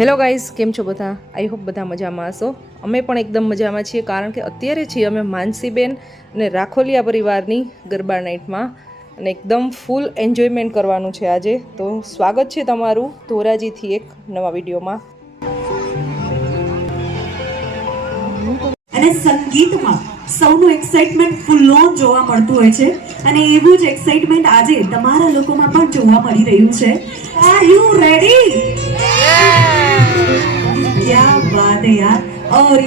Hello guys કેમ છો બધા? આઈ હોપ બધા મજામાં હશો. અમે પણ એકદમ મજામાં છીએ કારણ કે અત્યારે છીએ અમે માનસીબેન અને રાખોલિયા પરિવારની ગરબા નાઇટમાં અને એકદમ ફૂલ એન્જોયમેન્ટ કરવાનું છે આજે. તો સ્વાગત છે તમારું ધોરાજીથી એક નવા વિડીયોમાં. અને સંગીતમાં સૌનું એક્સાઇટમેન્ટ ફૂલ ઓન જોવા મળતું હોય છે. અને એવું જ એક્સાઇટમેન્ટ આજે તમારા લોકોમાં પણ જોવા મળી રહ્યું છે. આર યુ રેડી क्या बात है यार और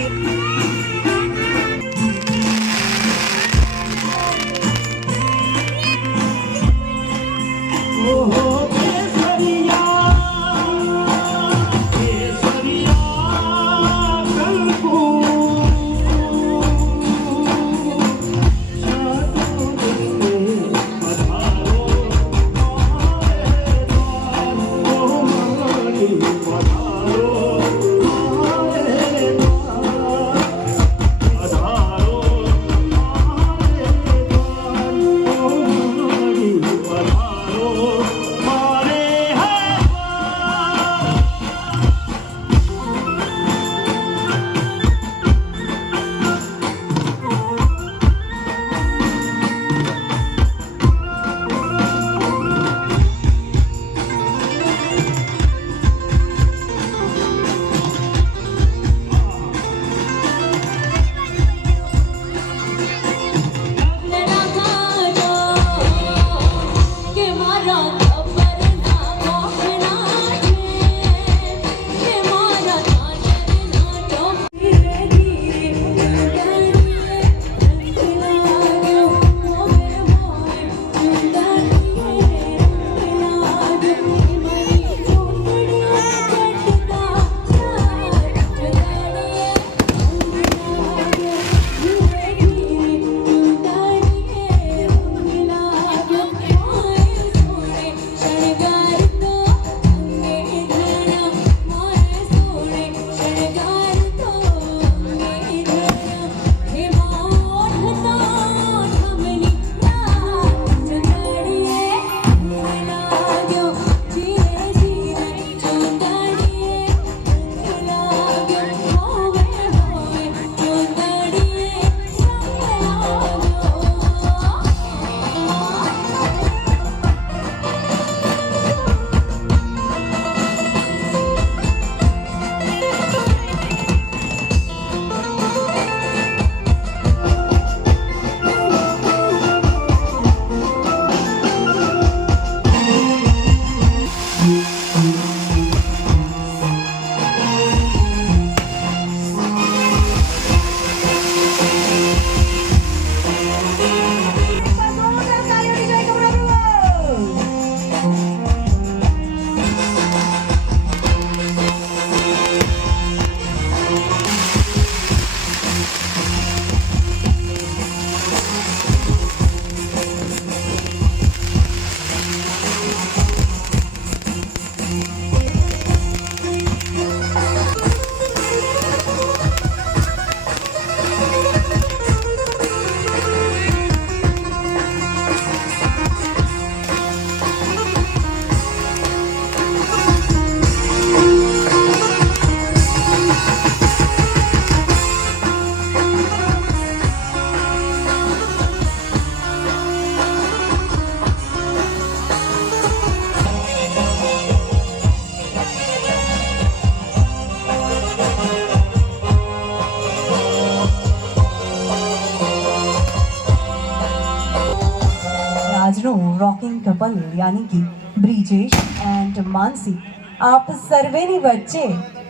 કપલ યાની કે બ્રિજેશ એન્ડ માનસી આપ સર્વેની વચ્ચે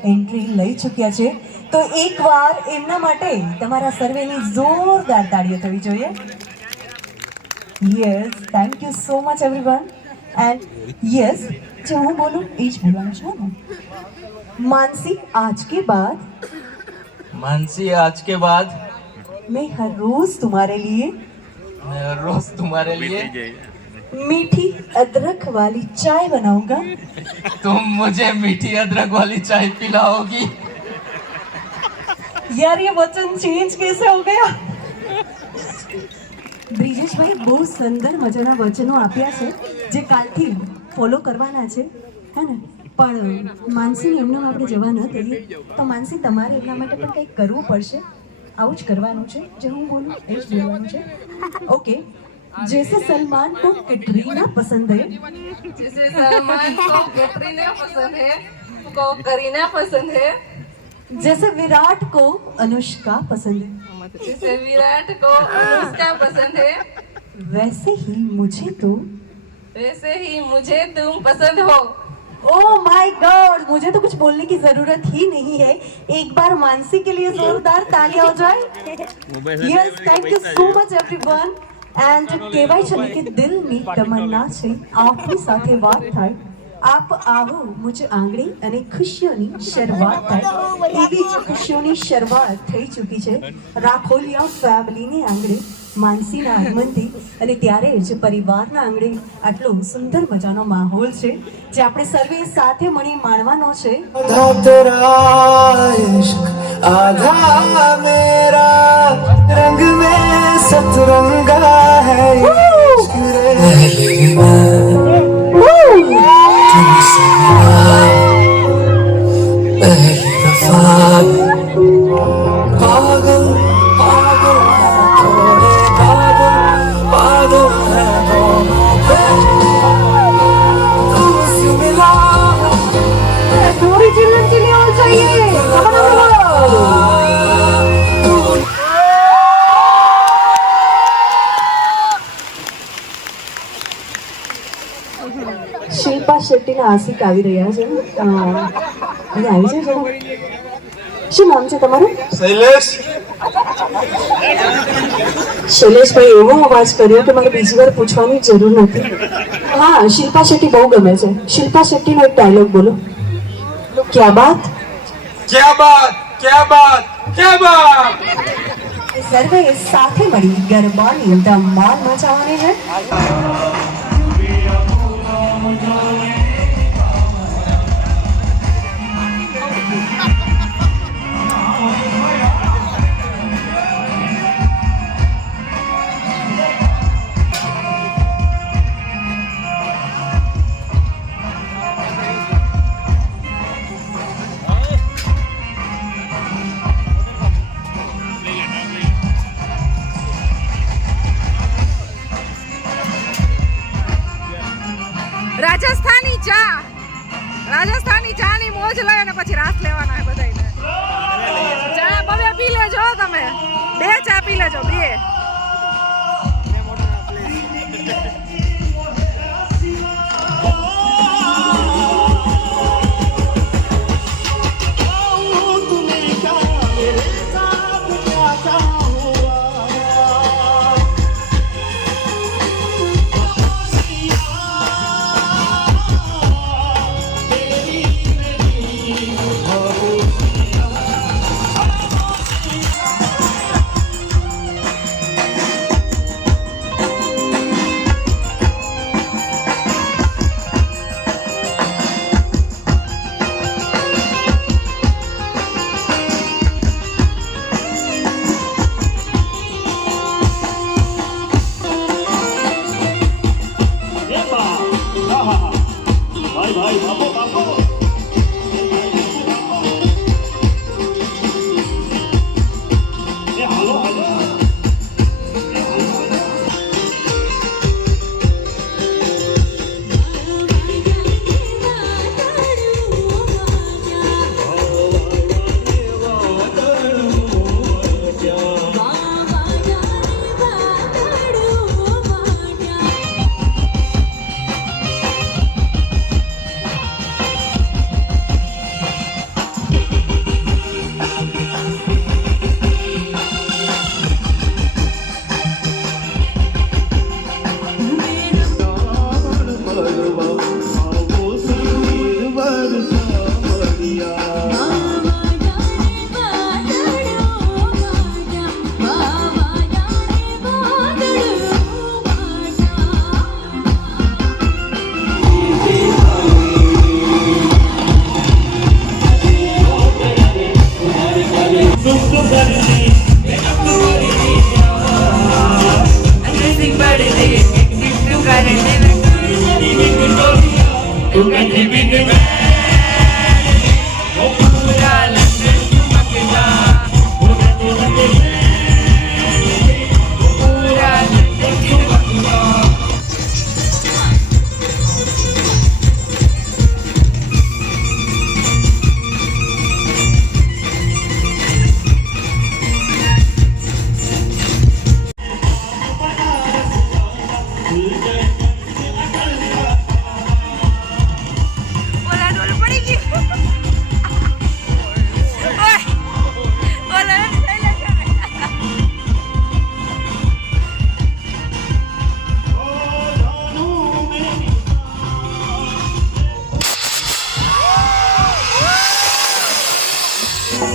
એન્ટ્રી લઈ ચૂક્યા છે તો એકવાર એમના માટે તમારા સર્વેની જોરદાર તાળીઓ થવી જોઈએ yes thank you so much everyone and yes જે હું બોલું એ જ બોલવાનું છે ને मानसी आज के बाद मानसी आज के बाद मैं हर रोज तुम्हारे लिए मैं हर रोज तुम्हारे लिए मीठी अदरक वाली चाय बनाऊंगा तुम मुझे मीठी अदरक वाली चाय पिलाओगी यार ये वचन चेंज कैसे हो गया બ્રિજેશભાઈ બહુ સુંદર મજાના વચનો આપ્યા છે જે કાલથી ફોલો કરવાના છે હે ને પણ માનસીને એમનામ આપણે જવા ન દઈએ તો માનસી તમારે એમના માટે પણ કંઈક કરવું પડશે આવું જ કરવાનું છે જે હું બોલું એ જ બોલવાનું છે ઓકે जैसे सलमान को कटरीना पसंद है। जैसे सलमान को कटरीना पसंद है को करीना पसंद है। जैसे विराट को अनुष्का पसंद है। जैसे विराट को अनुष्का पसंद है। वैसे ही मुझे तो वैसे ही मुझे तुम पसंद हो। ओ माय गॉड मुझे तो कुछ बोलने की ज़रूरत ही नहीं है। एक बार मानसी के लिए जोरदार तालियाँ हो जाए yes thank you so much everyone and કહેવાય છે ને કે દિલની તમન્ના છે. આપની સાથે વાત થાય. આપ આવો, મુજ આંગળી અને ખુશીઓની શરૂઆત થાય. એવી જ ખુશીઓની શરૂઆત થઈ ચૂકી છે. રાખોલિયા ફેમિલીને આંગણે માનસીના આગમનથી અને ત્યારે જ પરિવારના આંગણે આટલો સુંદર મજાનો માહોલ છે, જે આપણે સર્વે સાથે મળી માણવાનો છે. આશિક આવી રહ્યા છે. અહીં આવી છે શું? નામ છે તમારું? શૈલેષ. શૈલેષભાઈ એવો અવાજ કર્યો કે મને બીજી વાર પૂછવાની જરૂર નથી. હા શિલ્પા શેટ્ટી બહુ ગમે છે. શિલ્પા શેટ્ટીનો એક ડાયલોગ બોલો. ક્યા બાત? ક્યા બાત? ક્યા બાત? ક્યાં બાત? સર્વે સાથે મળી ગરબાની ધમાલ મચાવવાની છે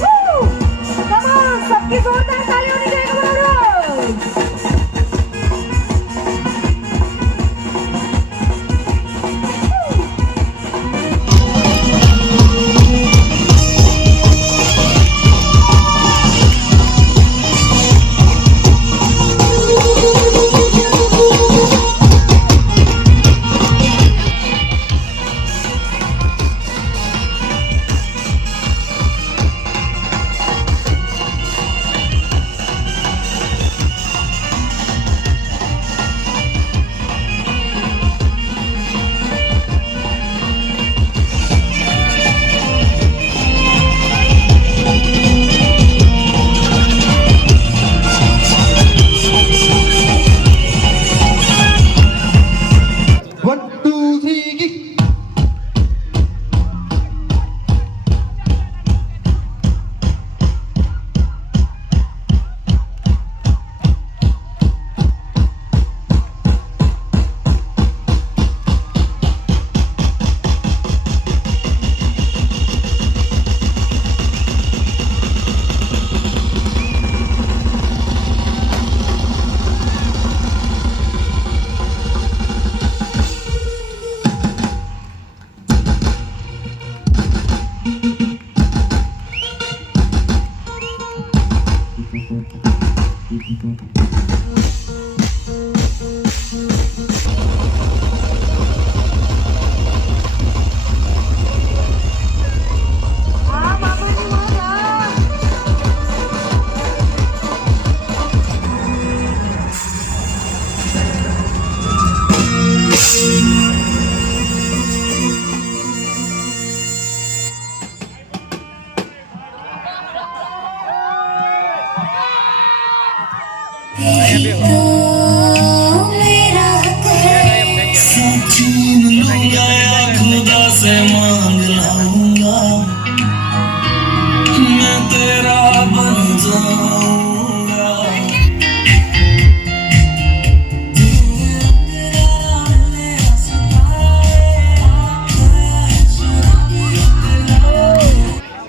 Woo! Come on, सबकी जोरदार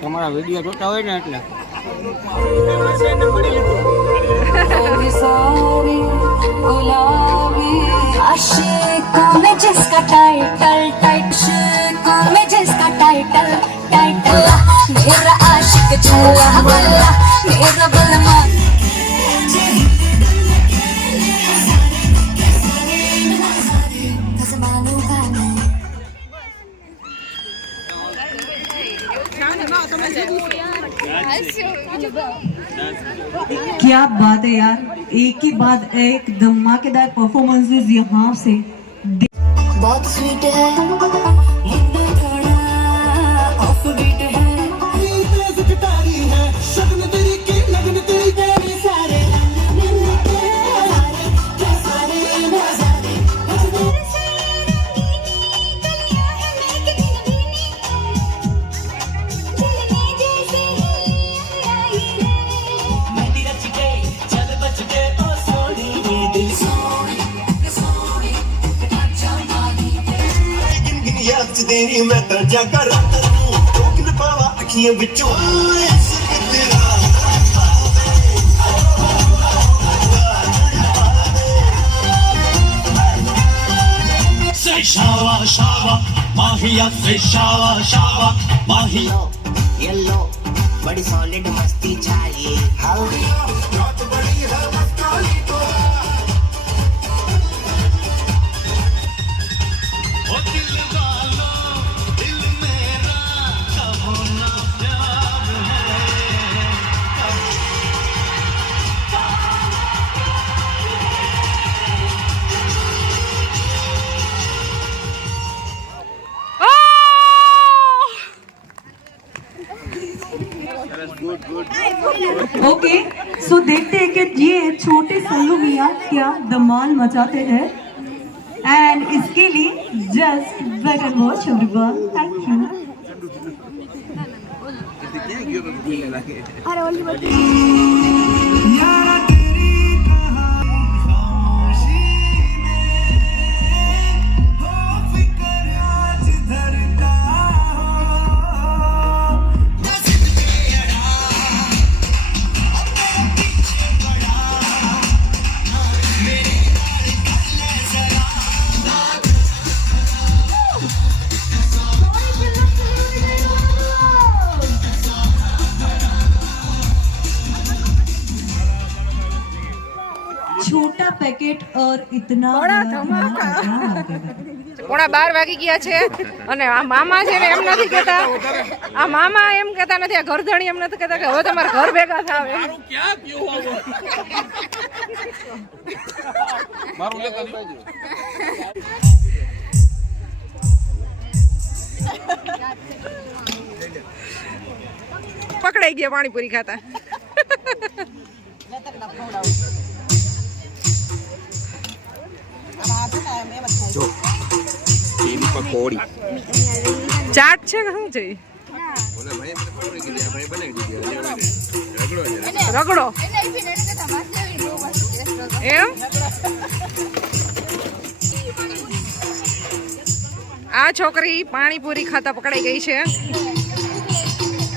તમારા વીડિયો જોતા હોય ને એટલે. आशिकों में जिसका टाइटल टाइट शिकों में जिसका टाइटल टाइटल मेरा आशिक छल्ला बल्ला मेरा बलमा। क्या बात है यार। एक के बाद एक धमाकेदार परफॉर्मेंसेस यहाँ से बहुत स्वीट है ਤੇਰੀ ਮੈਂ ਤਾਂ ਜਾਗਾ ਰਾਤ ਨੂੰ ਟੋਕ ਨਾ ਪਾਵਾ ਅੱਖੀਆਂ ਵਿੱਚੋਂ ਸਿਰ ਤੇਰਾ Say shawa shawa, mahiya say shawa shawa, mahiya. Yellow बड़ी सॉलिड मस्ती चाहिए ओ धमाल मचाते हैं एंड इसके लिए just wait and watch everyone thank you यारा પોણા બાર વાગી ગયા છે અને આ મામા છે ને એમ નથી કેતા આ મામા એમ કેતા નથી આ ઘરધણી એમ નથી કેતા કે હવે તમારે ઘર ભેગા થાવ પકડાઈ ગયા પાણીપુરી ખાતા. ચાટ છે કે શું છે રગડો એમ? આ છોકરી પાણીપુરી ખાતા પકડાઈ ગઈ છે.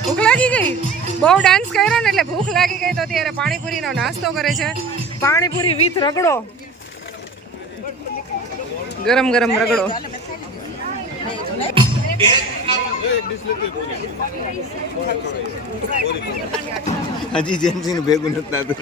ભૂખ લાગી ગઈ? બહુ ડાન્સ કર્યો ને એટલે ભૂખ લાગી ગઈ તો ત્યારે પાણીપુરીનો નાસ્તો કરે છે. પાણીપુરી વિથ રગડો. ગરમ ગરમ રગડો. હજી જેન્સી નું ભેગું નથી થતું.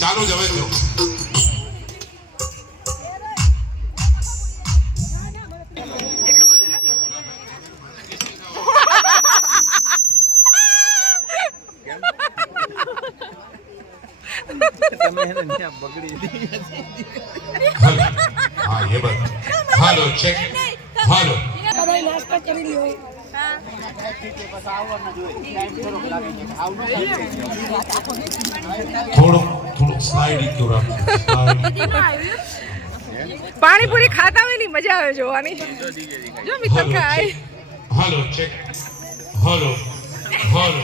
ચાલુ જ હવે જો થોડુંક થોડુંક પાણીપુરી ખાતા હોયની મજા આવે જોવાની. જો મિત્ર ખાય. Hello check hello hello.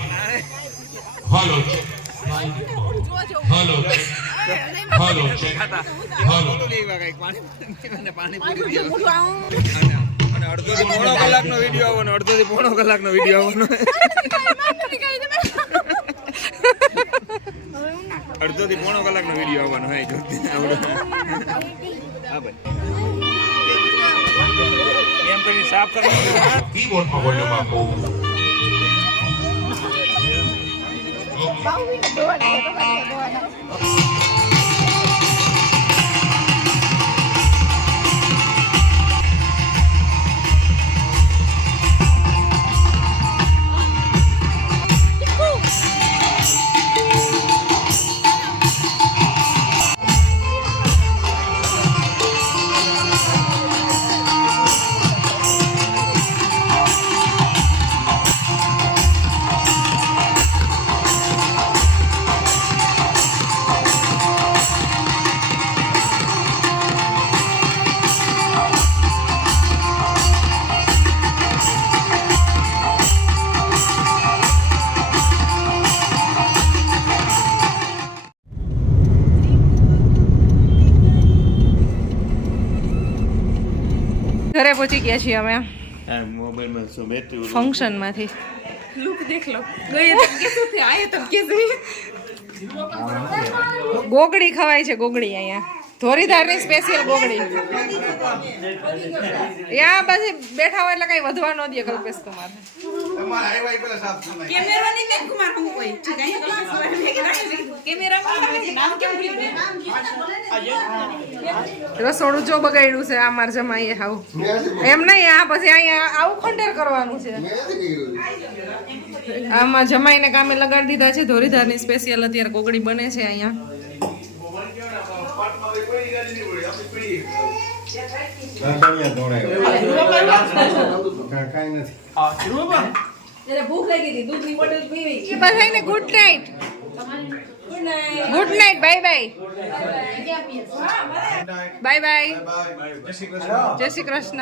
Hello check hello check check hello. Panipuri અને અડધો થી પોણો કલાકનો વીડિયો આવવાનો અડધો થી પોણો કલાકનો વીડિયો આવવાનો. અડધો થી પોણો કલાકનો વીડિયો આવવાનો હોય જો આવડો હા ભાઈ. એમ કરીને સાફ કરવાનું કીબોર્ડમાં બોલ્યો બાપુ ગયા છીએ અમે. મોબાઈલમાં શું મેં ફંક્શનમાંથી. લુક દેખ લો. ગયે તો કેસે થે આયે તો કેસે ગોગડી ખવાય છે ગોગડી અહીંયા. ધોરીધારની સ્પેશિયલ ગોગડી. યા પછી બેઠા હોય એટલે કઈ વધવા ન દે કલ્પેશ કુમાર કેમેરા ની કઈ કુમાર હું કોઈ રસોડું જો બગાડ્યું છે આ માર જમાઈએ હાવ. એમ નહીં આ પછી અહીંયા આવું ખંડેર કરવાનું છે. આમાં જમાઈને કામે લગાડી દીધા છે ધોરીધારની સ્પેશિયલ અત્યારે કોકડી બને છે અહીંયા. ભૂખ લાગી હતી દૂધની બોટલ પીવી બધાને good night good night bye bye bye bye Jai Shri Krishna